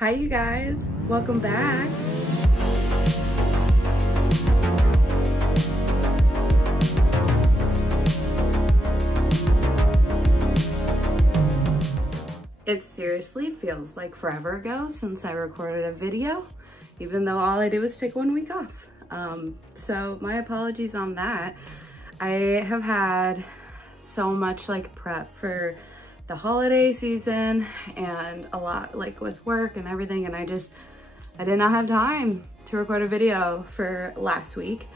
Hi you guys, welcome back. It seriously feels like forever ago since I recorded a video, even though all I did was take 1 week off. So my apologies on that. I have had so much like prep for the holiday season and a lot like with work and everything, and I did not have time to record a video for last week.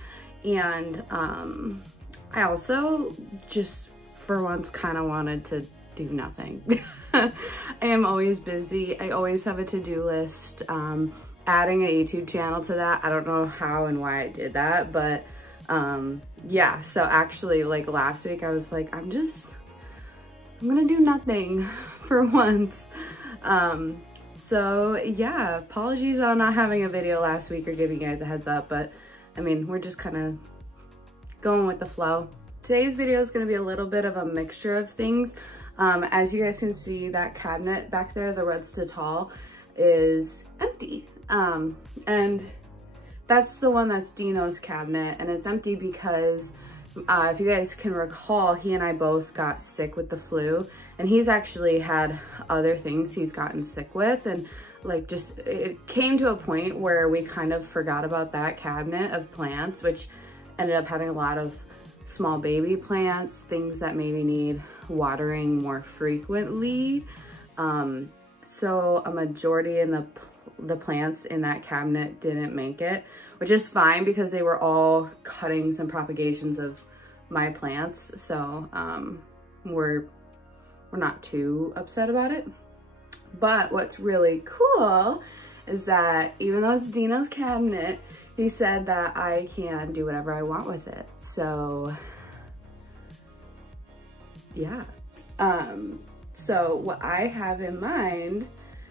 And I also just for once kind of wanted to do nothing. I am always busy. I always have a to-do list. Adding a YouTube channel to that, I don't know how and why I did that, but yeah, so actually like last week I was like, I'm gonna do nothing for once. So yeah, apologies on not having a video last week or giving you guys a heads up, but I mean, we're just kind of going with the flow. Today's video is gonna be a little bit of a mixture of things. As you guys can see, that cabinet back there, the Rudsta Tall, is empty. And that's the one that's Dino's cabinet, and it's empty because if you guys can recall, he and I both got sick with the flu, and he's actually had other things he's gotten sick with, and like just it came to a point where we kind of forgot about that cabinet of plants, which ended up having a lot of small baby plants, things that maybe need watering more frequently. So a majority in the plants in that cabinet didn't make it, which is fine because they were all cuttings and propagations of my plants. So we're not too upset about it. But what's really cool is that even though it's Dino's cabinet, he said that I can do whatever I want with it. So yeah. So what I have in mind,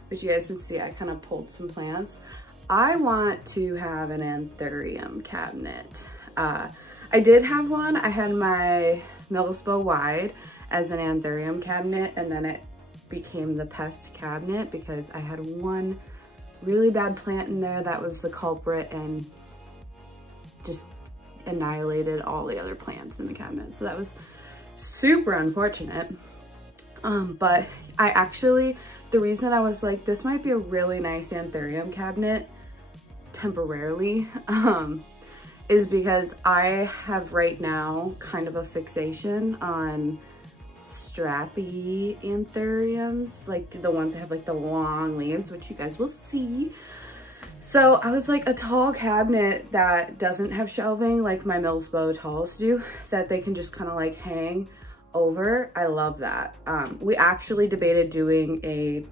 which you guys can see, I kind of pulled some plants. I want to have an anthurium cabinet. I did have one. I had my Millsbow wide as an anthurium cabinet, and then it became the pest cabinet because I had one really bad plant in there that was the culprit and just annihilated all the other plants in the cabinet. So that was super unfortunate. But I actually, the reason I was like, this might be a really nice anthurium cabinet temporarily, is because I have right now kind of a fixation on strappy anthuriums, like the ones that have like the long leaves, which you guys will see. So I was like, a tall cabinet that doesn't have shelving like my Millsbow talls do, that they can just kind of like hang over. I love that. We actually debated doing a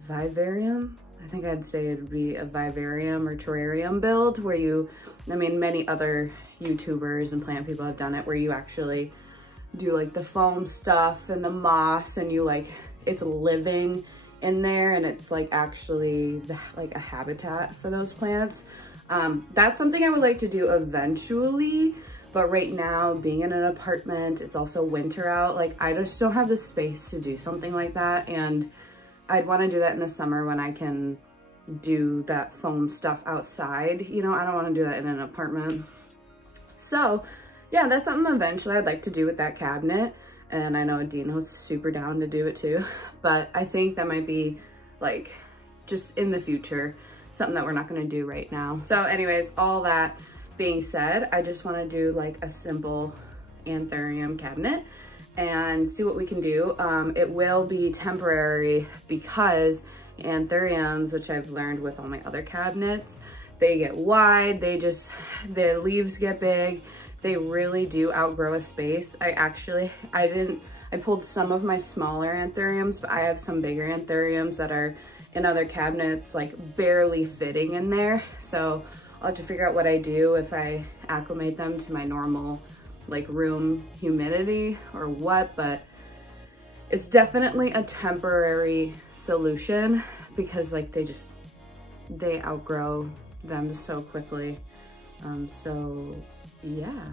vivarium. I think I'd say it would be a vivarium or terrarium build where you, I mean, many other YouTubers and plant people have done it, where you actually do like the foam stuff and the moss, and you like, it's living in there, and it's like actually like a habitat for those plants. That's something I would like to do eventually. But right now, being in an apartment, it's also winter out, like I just don't have the space to do something like that. And I'd want to do that in the summer when I can do that foam stuff outside. You know, I don't want to do that in an apartment. So yeah, that's something eventually I'd like to do with that cabinet. And I know Dino's super down to do it too. But I think that might be like just in the future, something that we're not going to do right now. So anyways, all that being said, I just want to do like a simple anthurium cabinet and see what we can do. It will be temporary because anthuriums, which I've learned with all my other cabinets, they get wide, the leaves get big, they really do outgrow a space. I pulled some of my smaller anthuriums, but I have some bigger anthuriums that are in other cabinets, like barely fitting in there. So I'll have to figure out what I do, if I acclimate them to my normal like room humidity or what, but it's definitely a temporary solution because like they outgrow them so quickly. So yeah.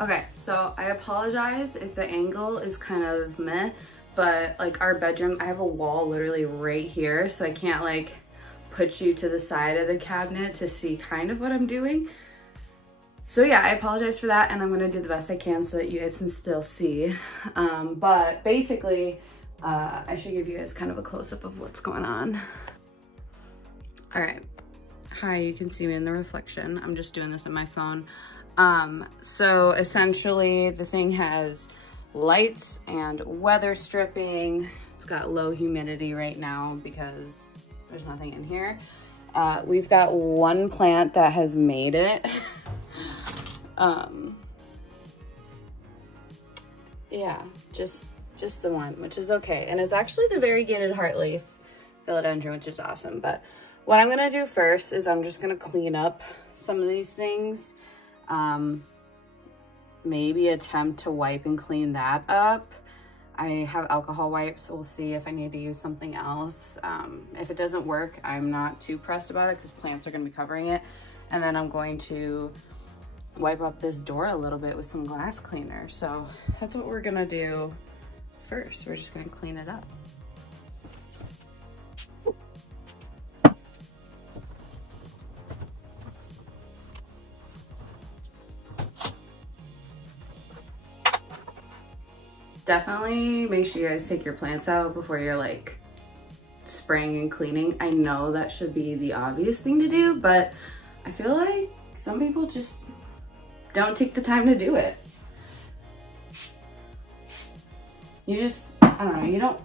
Okay, so I apologize if the angle is kind of meh, but like our bedroom, I have a wall literally right here, so I can't like put you to the side of the cabinet to see kind of what I'm doing. So yeah, I apologize for that, and I'm gonna do the best I can so that you guys can still see. But basically, I should give you guys kind of a close-up of what's going on. All right, hi, you can see me in the reflection. I'm just doing this on my phone. So essentially the thing has lights and weather stripping. It's got low humidity right now because there's nothing in here. We've got one plant that has made it. Yeah, just the one, which is okay. And it's actually the variegated heartleaf philodendron, which is awesome. But what I'm gonna do first is I'm just gonna clean up some of these things. Maybe attempt to wipe and clean that up. I have alcohol wipes, so we'll see if I need to use something else. If it doesn't work, I'm not too pressed about it because plants are gonna be covering it. And then I'm going to wipe up this door a little bit with some glass cleaner. So that's what we're gonna do first. We're just gonna clean it up. Definitely make sure you guys take your plants out before you're like spraying and cleaning. I know that should be the obvious thing to do, but I feel like some people just don't take the time to do it. You just, I don't know,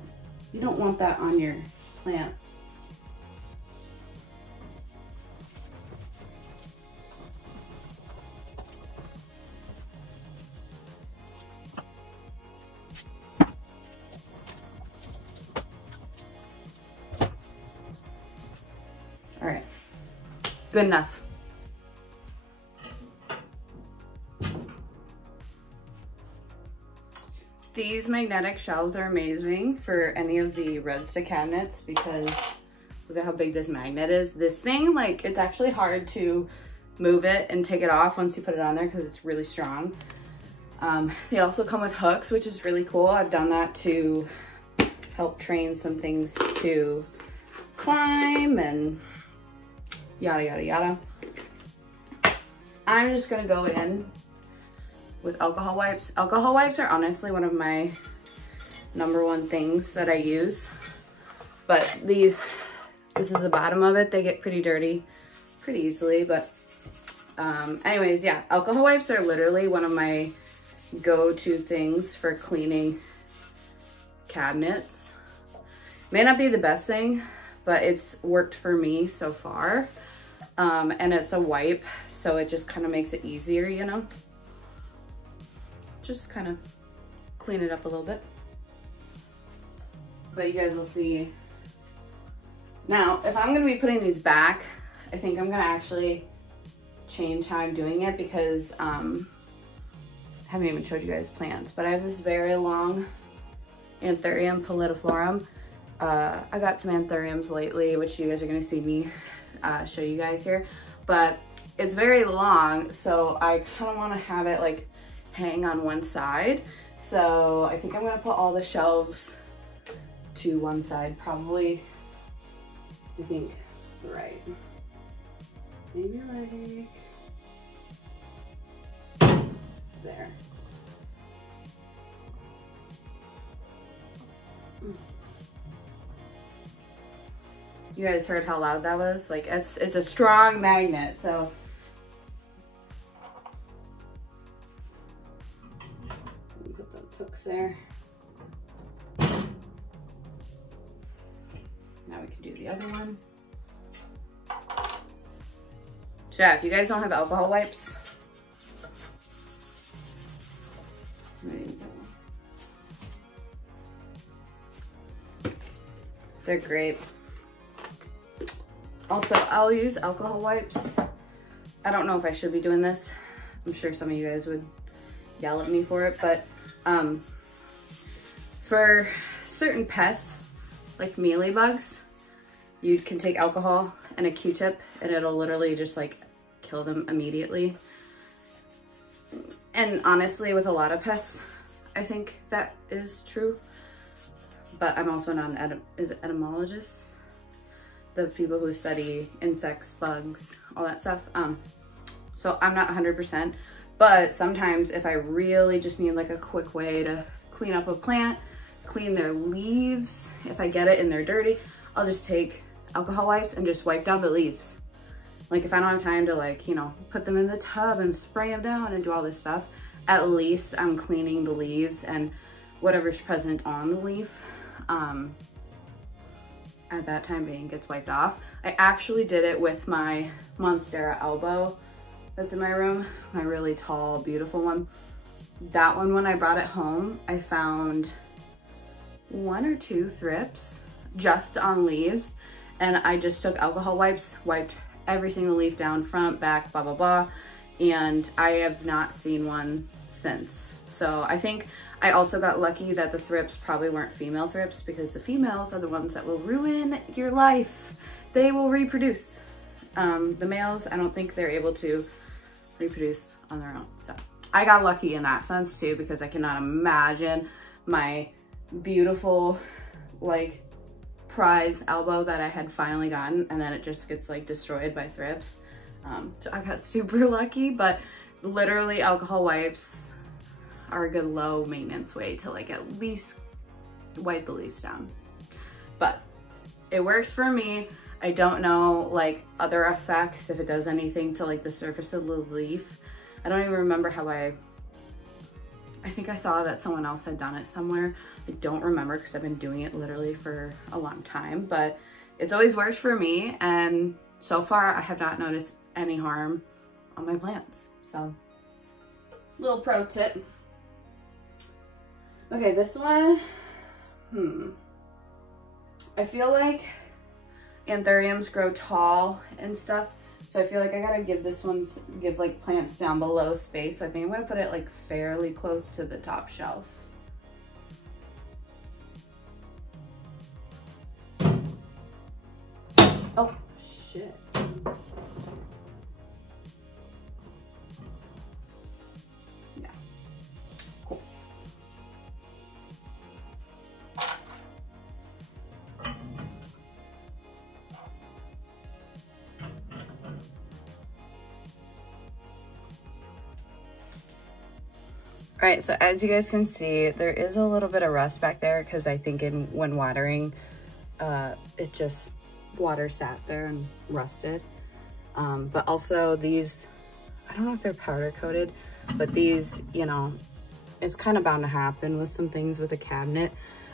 you don't want that on your plants. All right, good enough. These magnetic shelves are amazing for any of the Rudsta cabinets because look at how big this magnet is. This thing, like, it's actually hard to move it and take it off once you put it on there because it's really strong. They also come with hooks, which is really cool. I've done that to help train some things to climb and yada, yada, yada. I'm just gonna go in with alcohol wipes. Alcohol wipes are honestly one of my #1 things that I use. But this is the bottom of it. They get pretty dirty pretty easily. But anyways, yeah, alcohol wipes are literally one of my go-to things for cleaning cabinets. May not be the best thing, but it's worked for me so far. And it's a wipe, so it just kind of makes it easier, you know? Just kind of clean it up a little bit. But you guys will see. Now, if I'm gonna be putting these back, I think I'm gonna actually change how I'm doing it because I haven't even showed you guys plants, but I have this very long Anthurium pallidiflorum. I got some anthuriums lately, which you guys are gonna see me show you guys here, but it's very long, so I kind of want to have it like hang on one side. So I think I'm gonna put all the shelves to one side, probably, I think, right. Maybe like there. You guys heard how loud that was? Like, it's a strong magnet, so. Put those hooks there. Now we can do the other one. So yeah, if you guys don't have alcohol wipes, they're great. Also, I'll use alcohol wipes. I don't know if I should be doing this. I'm sure some of you guys would yell at me for it, but for certain pests, like mealybugs, you can take alcohol and a Q-tip and it'll literally just like kill them immediately. And honestly, with a lot of pests, I think that is true. but I'm also not an etymologist. The people who study insects, bugs, all that stuff. So I'm not 100%, but sometimes if I really just need like a quick way to clean up a plant, clean their leaves, if I get it and they're dirty, I'll just take alcohol wipes and just wipe down the leaves. Like if I don't have time to like, you know, put them in the tub and spray them down and do all this stuff, at least I'm cleaning the leaves and whatever's present on the leaf at that time being gets wiped off. I actually did it with my Monstera elbow that's in my room, my really tall, beautiful one. That one, when I brought it home, I found 1 or 2 thrips just on leaves, and I just took alcohol wipes, wiped every single leaf down, front, back, blah, blah, blah, and I have not seen one since. So I think I also got lucky that the thrips probably weren't female thrips, because the females are the ones that will ruin your life. They will reproduce. The males, I don't think they're able to reproduce on their own. So I got lucky in that sense too, because I cannot imagine my beautiful like prize elbow that I had finally gotten, and then it just gets like destroyed by thrips. So I got super lucky, but literally alcohol wipes are a good low maintenance way to like at least wipe the leaves down. But it works for me. I don't know like other effects, if it does anything to like the surface of the leaf. I don't even remember how I think I saw that someone else had done it somewhere. I don't remember because I've been doing it literally for a long time, but it's always worked for me, and so far I have not noticed any harm on my plants. So little pro tip. Okay, this one, I feel like anthuriums grow tall and stuff, so I feel like I gotta give like plants down below space. So I think I'm gonna put it like fairly close to the top shelf. Oh, shit. Yeah, cool. All right, so as you guys can see, there is a little bit of rust back there because I think when watering, it just water sat there and rusted. But also these, I don't know if they're powder coated, but these, you know, it's kind of bound to happen with some things with a cabinet.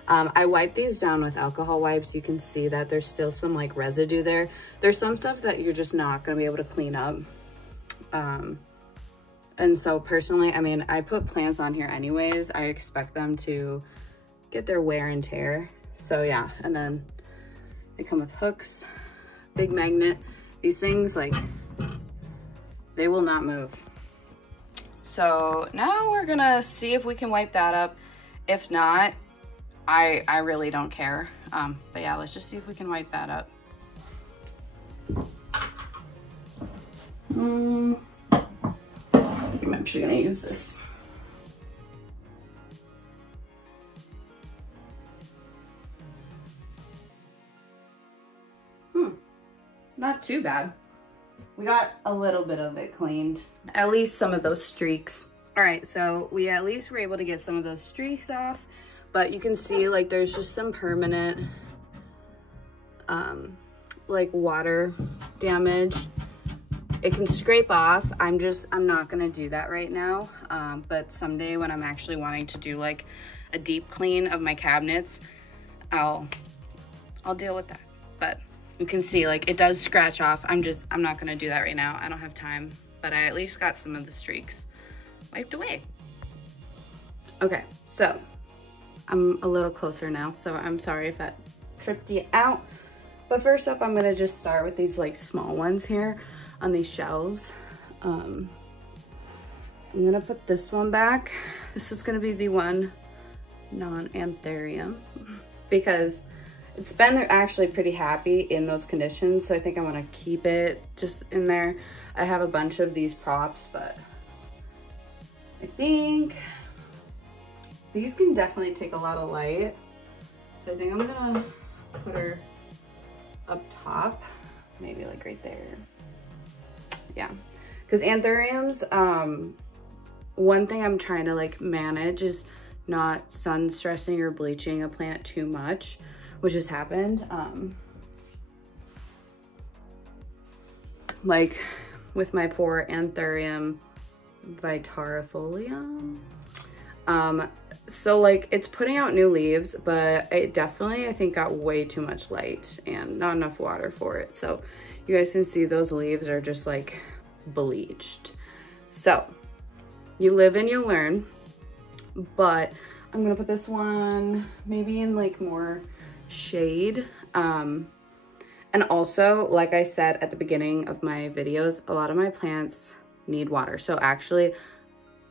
I wiped these down with alcohol wipes. You can see that there's still some like residue there. There's some stuff that you're just not gonna be able to clean up. And so personally, I mean, I put plants on here anyways. I expect them to get their wear and tear. So yeah, and then they come with hooks, big magnet. These things, like, they will not move. So now we're gonna see if we can wipe that up. If not, I really don't care. But yeah, let's just see if we can wipe that up. I'm actually gonna use this. Not too bad. We got a little bit of it cleaned, at least some of those streaks. All right, so we at least were able to get some of those streaks off, but you can see like there's just some permanent like water damage. It can scrape off. I'm not gonna do that right now, but someday when I'm actually wanting to do like a deep clean of my cabinets, I'll deal with that. But you can see like it does scratch off. I'm not gonna do that right now. I don't have time, but I at least got some of the streaks wiped away. Okay, so I'm a little closer now, so I'm sorry if that tripped you out. But first up, I'm gonna just start with these like small ones here on these shelves. I'm gonna put this one back. This is gonna be the one non-anthurium because it's been actually pretty happy in those conditions, so I think I want to keep it just in there. I have a bunch of these props, but I think these can definitely take a lot of light. So I think I'm gonna put her up top, maybe like right there. Yeah, because anthuriums, one thing I'm trying to like manage is not sun stressing or bleaching a plant too much, which has happened. Like with my poor Anthurium vitarifolium. So like it's putting out new leaves, but it definitely, I think, got way too much light and not enough water for it. So you guys can see those leaves are just like bleached. So you live and you learn, but I'm gonna put this one maybe in like more shade. And also, like I said at the beginning of my videos, a lot of my plants need water. So actually,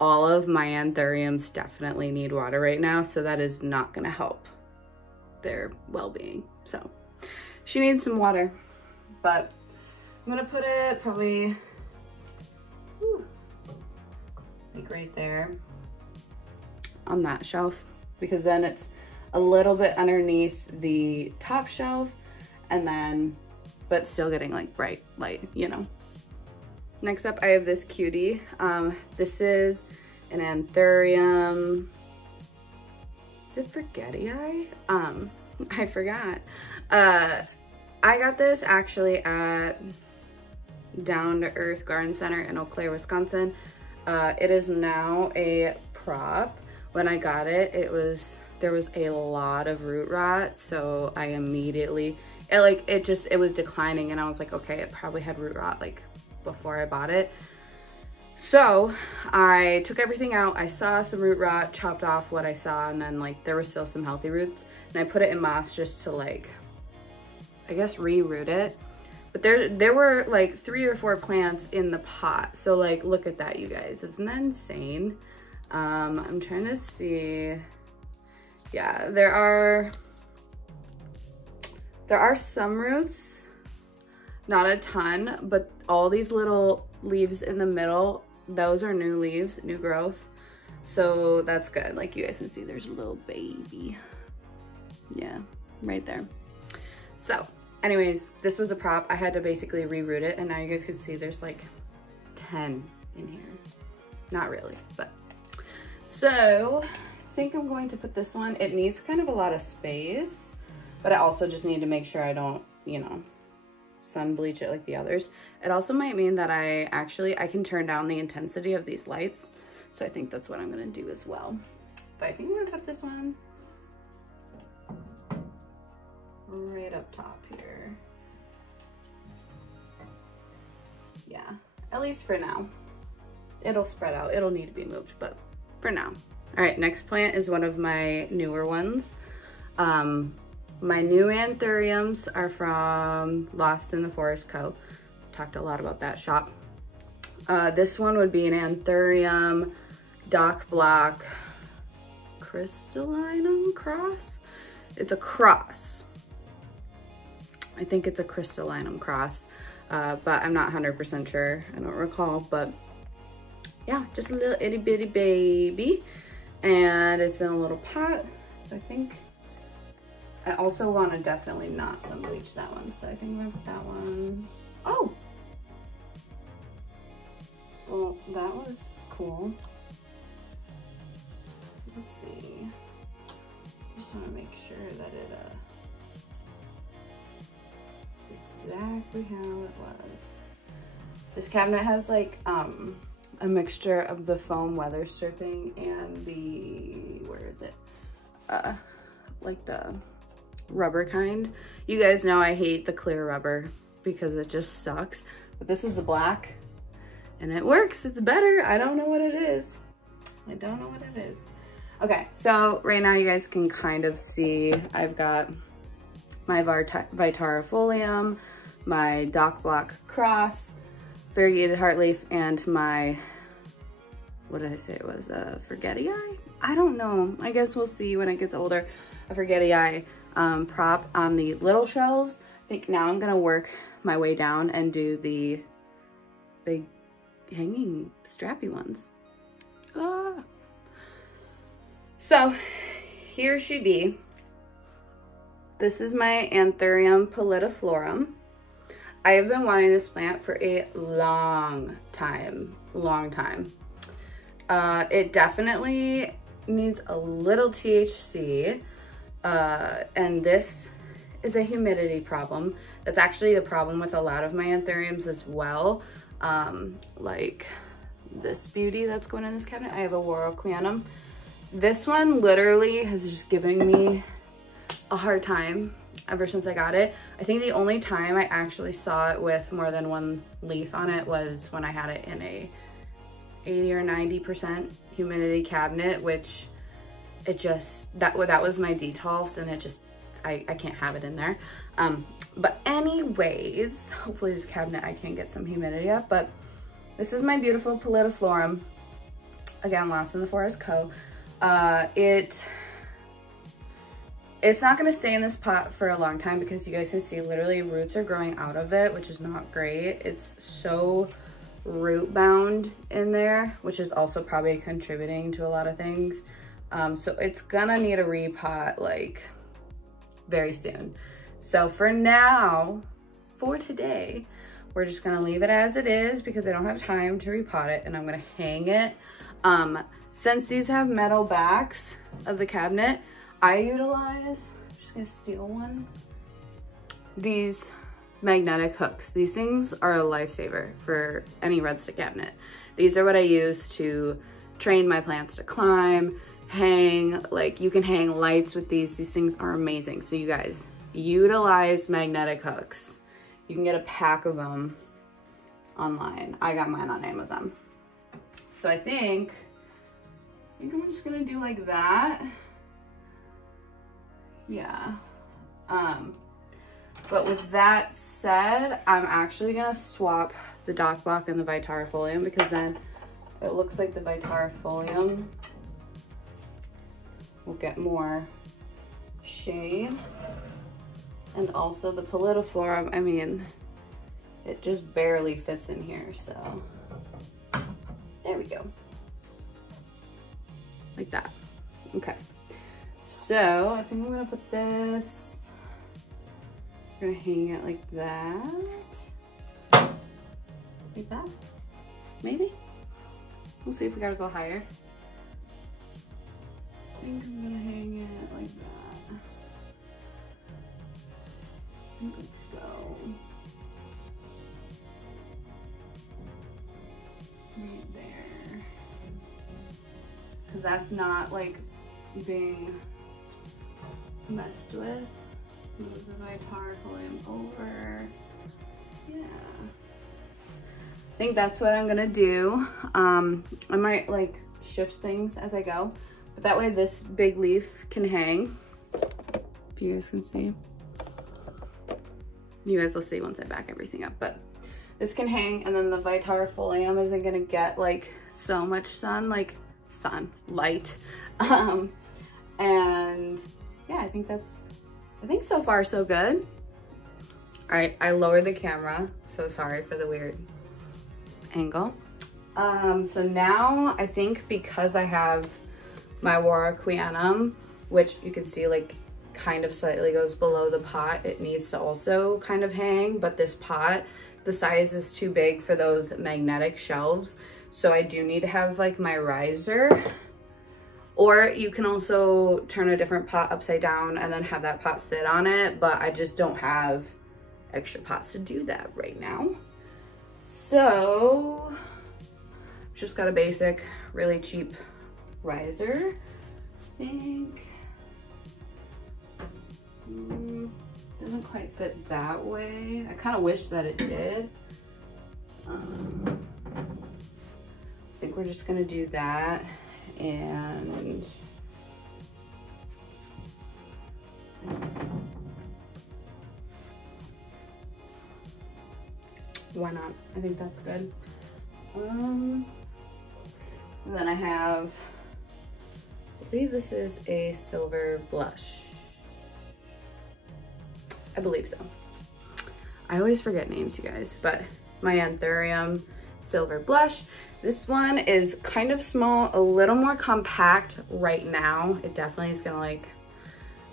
all of my anthuriums definitely need water right now. So that is not gonna help their well-being. So she needs some water, but I'm gonna put it probably like right there on that shelf, because then it's a little bit underneath the top shelf, and then, but still getting like bright light, you know. Next up, I have this cutie. This is an anthurium. Is it forgetii? I forgot. I got this actually at Down to Earth Garden Center in Eau Claire, Wisconsin. It is now a prop. When I got it, there was a lot of root rot, so I immediately, it was declining, and I was like, okay, it probably had root rot like before I bought it. So I took everything out. I saw some root rot, chopped off what I saw, and then like there was still some healthy roots, and I put it in moss just to like, I guess, re-root it. But there were like 3 or 4 plants in the pot. So like, look at that, you guys. Isn't that insane? I'm trying to see. Yeah, there are some roots, not a ton, but all these little leaves in the middle, those are new leaves, new growth. So that's good. Like you guys can see, there's a little baby. Yeah, right there. So anyways, this was a prop. I had to basically reroot it, and now you guys can see there's like 10 in here. Not really, but. So I think I'm going to put this one. It needs kind of a lot of space, but I also just need to make sure I don't, you know, sun bleach it like the others. It also might mean that I can turn down the intensity of these lights. So I think that's what I'm gonna do as well. But I think I'm gonna put this one right up top here. Yeah, at least for now. It'll spread out, it'll need to be moved, but for now. All right, next plant is one of my newer ones. My new anthuriums are from Lost in the Forest Co. Talked a lot about that shop. This one would be an Anthurium Dock Block Crystallinum cross. It's a cross. I think it's a crystallinum cross, but I'm not 100% sure. I don't recall, but yeah, just a little itty bitty baby. And it's in a little pot, so I think I also want to definitely not sun bleach that one, so I think I'm gonna put that one. Oh, well, that was cool. Let's see. Just want to make sure that it's exactly how it was. This cabinet has like a mixture of the foam weather stripping and the, where is it? Like the rubber kind. You guys know I hate the clear rubber because it just sucks. But this is the black and it works. It's better. I don't know what it is. I don't know what it is. Okay, so right now you guys can kind of see I've got my vitarifolium, my Dock Block cross, variegated heartleaf, and my, what did I say it was, forgetii? I don't know. I guess we'll see when it gets older. A forgetii prop on the little shelves. I think now I'm gonna work my way down and do the big hanging strappy ones. So here she be. This is my Anthurium pallidiflorum. I have been wanting this plant for a long time. It definitely needs a little THC, and this is a humidity problem. That's actually the problem with a lot of my anthuriums as well. Like this beauty that's going in this cabinet, I have a Warocqueanum. This one literally has just given me a hard time ever since I got it. I think the only time I actually saw it with more than one leaf on it was when I had it in a 80 or 90% humidity cabinet, which it just, that was my detolfs, and it just, I can't have it in there. But anyways, hopefully this cabinet I can get some humidity up, but this is my beautiful pallidiflorum. Again, Lost in the Forest Co. It's not gonna stay in this pot for a long time because you guys can see literally roots are growing out of it, which is not great. It's so root bound in there, which is also probably contributing to a lot of things. So it's gonna need a repot like very soon. So for now, for today, we're just gonna leave it as it is because I don't have time to repot it, and I'm gonna hang it. Since these have metal backs of the cabinet, I utilize, I'm just gonna steal one, these magnetic hooks. These things are a lifesaver for any Rudsta cabinet. These are what I use to train my plants to climb, hang, like you can hang lights with these. These things are amazing. So you guys, utilize magnetic hooks. You can get a pack of them online. I got mine on Amazon. So I think I'm just gonna do like that. Yeah. But with that said, I'm actually gonna swap the Dockbach and the Vitarifolium because then it looks like the Vitarifolium will get more shade. And also the pallidiflorum, I mean, it just barely fits in here, so there we go. Like that. Okay. So I think I'm gonna put this, I'm gonna hang it like that. Like that, maybe? We'll see if we gotta go higher. I think I'm gonna hang it like that. Let's go right there. Because that's not like being messed with. Move the Vitarifolium over. Yeah. I think that's what I'm gonna do. I might like shift things as I go, but that way this big leaf can hang. If you guys can see. You guys will see once I back everything up, but this can hang, and then the Vitarifolium isn't gonna get like so much sun, like light. And yeah, I think so far so good. All right, I lowered the camera, so sorry for the weird angle. So now I think because I have my Warocqueanum, which you can see like kind of slightly goes below the pot, it needs to also kind of hang, but this pot, the size is too big for those magnetic shelves. So I do need to have like my riser, or you can also turn a different pot upside down and then have that pot sit on it, but I just don't have extra pots to do that right now. So just got a basic, really cheap riser, I think. Doesn't quite fit that way. I kind of wish that it did. I think we're just gonna do that, and why not? I think that's good. And then I have, I believe this is a silver blush. I believe so. I always forget names, you guys, but my Anthurium silver blush. This one is kind of small, a little more compact right now. It definitely is gonna like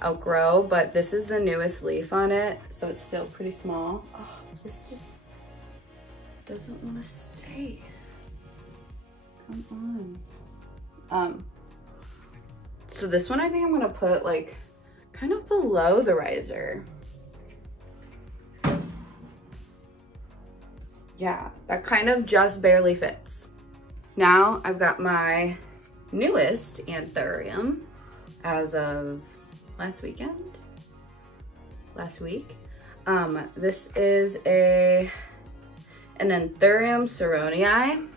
outgrow, but this is the newest leaf on it, so it's still pretty small. Oh, this just doesn't want to stay. Come on. So this one I think I'm gonna put like kind of below the riser. Yeah, that kind of just barely fits. Now I've got my newest anthurium as of last week. This is an Anthurium Saronii.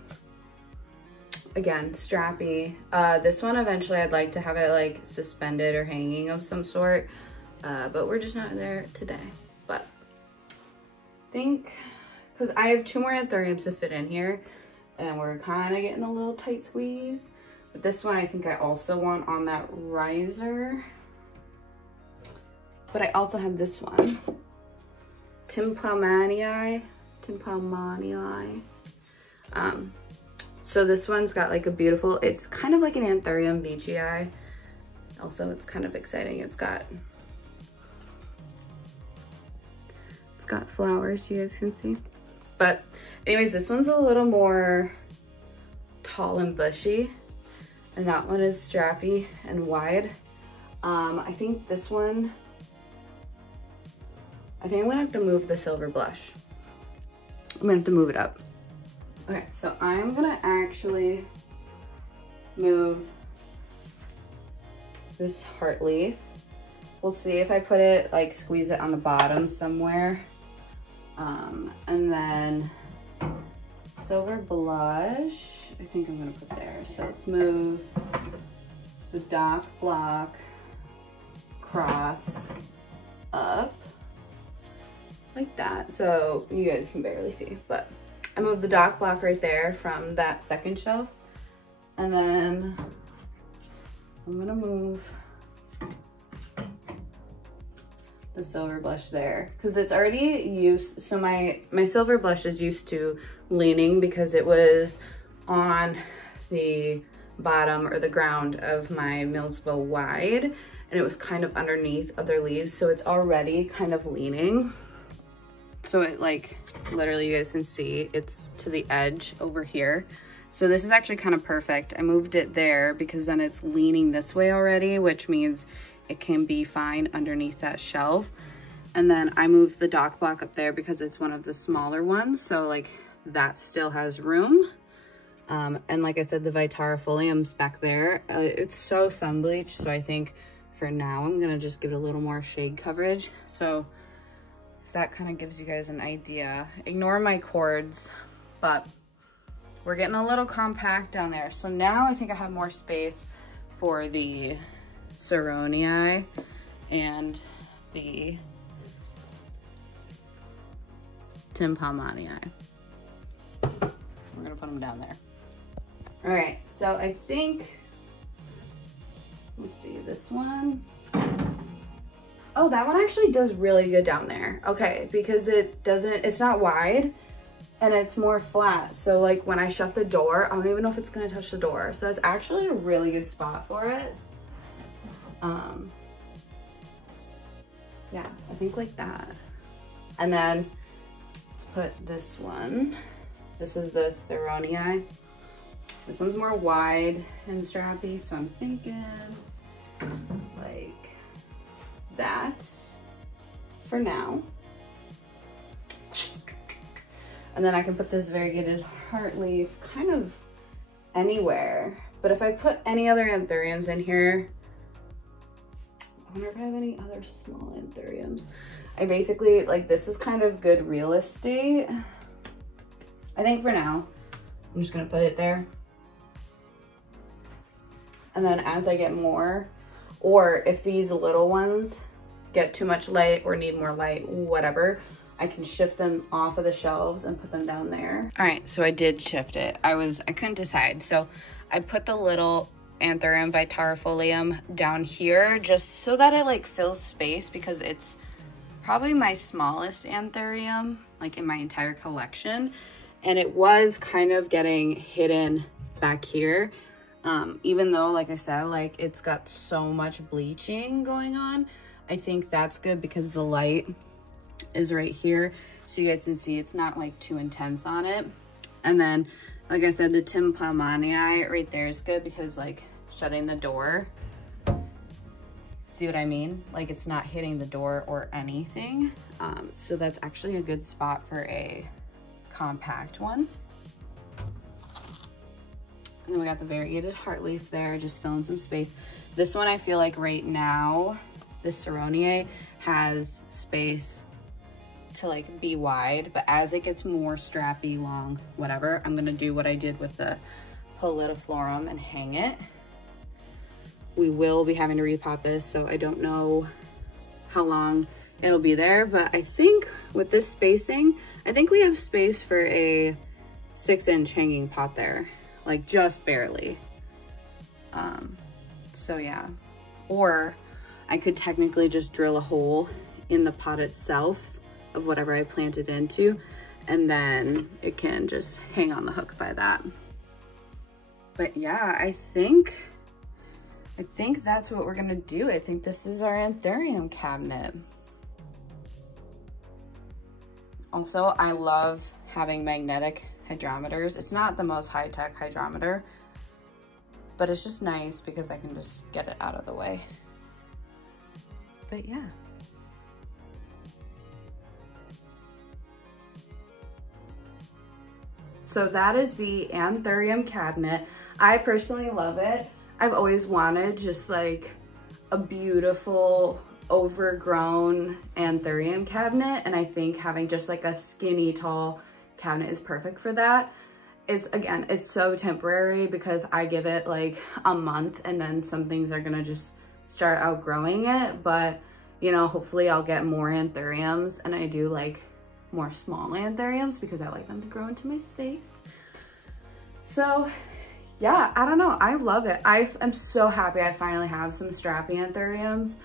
Again, strappy. This one eventually I'd like to have it like suspended or hanging of some sort, but we're just not there today. But I think, because I have 2 more anthuriums to fit in here, and we're kind of getting a little tight squeeze. But this one I think I also want on that riser. But I also have this one, Timpalmanii. So this one's got like a beautiful, it's kind of like an Anthurium veitchii. Also, it's kind of exciting. It's got flowers, you guys can see. But anyways, this one's a little more tall and bushy, and that one is strappy and wide. I think this one, I think I'm gonna have to move the silver blush. I'm gonna have to move it up. Okay, so I'm gonna actually move this heart leaf. We'll see if I put it, like squeeze it on the bottom somewhere. And then silver blush, I think I'm gonna put there. So let's move the dock block cross up like that. So you guys can barely see, but I moved the dock block right there from that second shelf. And then I'm gonna move the silver blush there because it's already used. So my silver blush is used to leaning because it was on the bottom or the ground of my Millsbo wide, and it was kind of underneath other leaves. So it's already kind of leaning. So it like, literally you guys can see it's to the edge over here. So this is actually kind of perfect. I moved it there because then it's leaning this way already, which means it can be fine underneath that shelf. And then I moved the dock block up there because it's one of the smaller ones. So like that still has room. And like I said, the Vitarifolium's back there. It's so sun bleached. So I think for now, I'm gonna just give it a little more shade coverage. So that kind of gives you guys an idea. Ignore my cords, but we're getting a little compact down there. So now I think I have more space for the Saronii and the Timpalmanii. We're gonna put them down there. All right, so I think, let's see, this one. Oh, that one actually does really good down there. Okay, because it's not wide and it's more flat. So like when I shut the door, I don't even know if it's gonna touch the door. So that's actually a really good spot for it. Yeah, I think like that. And then let's put this one. This is the Saronii. This one's more wide and strappy, so I'm thinking like that for now. And then I can put this variegated heart leaf kind of anywhere. But if I put any other anthuriums in here, I wonder if I have any other small anthuriums. I basically, like, this is kind of good real estate. I think for now, I'm just gonna put it there. And then as I get more, or if these little ones get too much light or need more light, whatever, I can shift them off of the shelves and put them down there. All right, so I did shift it. I couldn't decide. So I put the little Anthurium Vitarifolium down here just so that it like fills space, because it's probably my smallest anthurium like in my entire collection. And it was kind of getting hidden back here. Even though, like I said, like it's got so much bleaching going on, I think that's good because the light is right here. So you guys can see it's not like too intense on it. And then, like I said, the tympani right there is good because like shutting the door, see what I mean? Like it's not hitting the door or anything. So that's actually a good spot for a compact one. And then we got the variegated heart leaf there, just filling some space. This one I feel like right now, this Ceronier has space to like be wide, but as it gets more strappy, long, whatever, I'm gonna do what I did with the Polytiflorum and hang it. We will be having to repot this, so I don't know how long it'll be there, but I think with this spacing, I think we have space for a 6-inch hanging pot there, like just barely. So yeah, or I could technically just drill a hole in the pot itself of whatever I planted into, and then it can just hang on the hook by that. But yeah, I think that's what we're gonna do. I think this is our anthurium cabinet. Also, I love having magnetic hydrometers. It's not the most high-tech hydrometer, but it's just nice because I can just get it out of the way. But yeah. So that is the anthurium cabinet. I personally love it. I've always wanted just like a beautiful overgrown anthurium cabinet, and I think having just like a skinny tall cabinet is perfect for that. Again, it's so temporary because I give it like a month and then some things are gonna just start outgrowing it, but you know, hopefully I'll get more anthuriums, and I do like more small anthuriums because I like them to grow into my space. So yeah, I don't know, I love it. I am so happy I finally have some strappy anthuriums.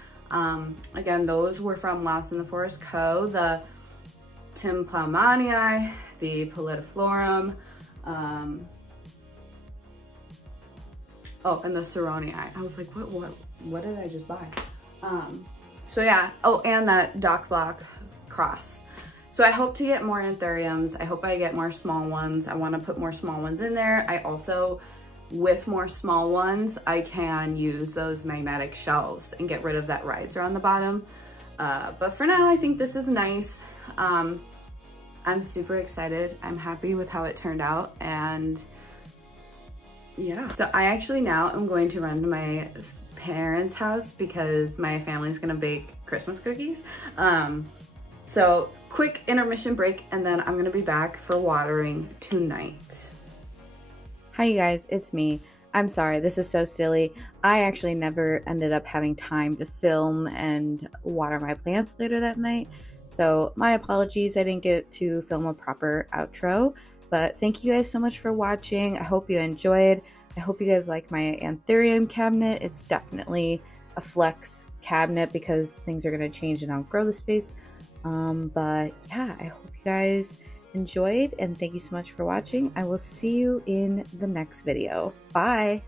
Again, those were from Lost in the Forest Co. The Tympani, the Polytiflorum, oh, and the Ceronier. I was like, what did I just buy? So yeah, oh, and that Dock Block cross. So I hope to get more anthuriums. I hope I get more small ones. I want to put more small ones in there. I also, with more small ones, I can use those magnetic shelves and get rid of that riser on the bottom. But for now, I think this is nice. I'm super excited. I'm happy with how it turned out, and yeah. So I actually now am going to run to my parents' house because my family's gonna bake Christmas cookies. So quick intermission break, and then I'm gonna be back for watering tonight. Hi you guys, it's me. I'm sorry, this is so silly. I actually never ended up having time to film and water my plants later that night. So my apologies, I didn't get to film a proper outro, but thank you guys so much for watching. I hope you enjoyed. I hope you guys like my anthurium cabinet. It's definitely a flex cabinet because things are gonna change and outgrow the space. But yeah, I hope you guys enjoyed, and thank you so much for watching. I will see you in the next video. Bye.